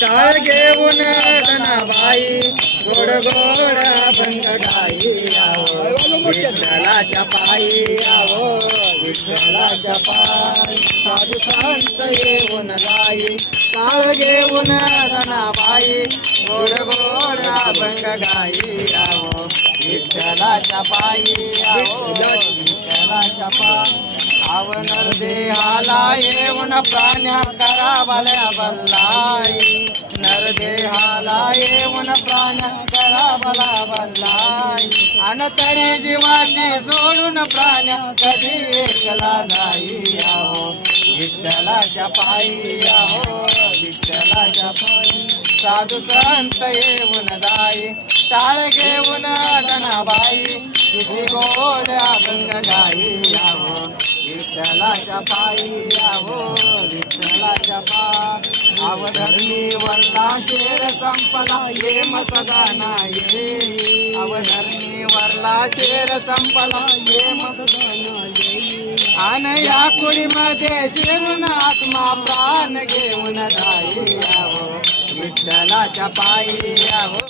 टाळ घेऊन धनाबाई गोड गोड अभंग गाई आवो विठ्ठलाच्या पायी आवो विठ्ठलाच्या पायी साधू संत येऊन जाई टाळ घेऊन धनाबाई गोड गोड अभंग गाई आवो विठ्ठलाच्या पायी आवो विठ्ठलाच्या पायी आवनर देहाला येऊन प्राण्या करा भल्या बल्लाई नरदेहाला येऊन प्राण्या करा भला बल्लाई अन तरी जीवाची सोडून प्राण्या कधी एकला जाई आहो विठ्ठलाच्या पायी आहो विठ्ठलाच्या पायी साधू संत येऊन जाई टाळ घेऊन धनाबाई किती गोड अभंग गाई आहो विठ्ठलाच्या पायी आहो विठ्ठलाच्या पायी अवधर्मी वरला शेर संपला ये मसदाना ये अवधर्मी वरला शेर संपला ये मसदाना ये आन या कुळीमध्ये शिरून आत्मा प्राण घेऊन जाई आहो विठ्ठलाच्या पायी आहो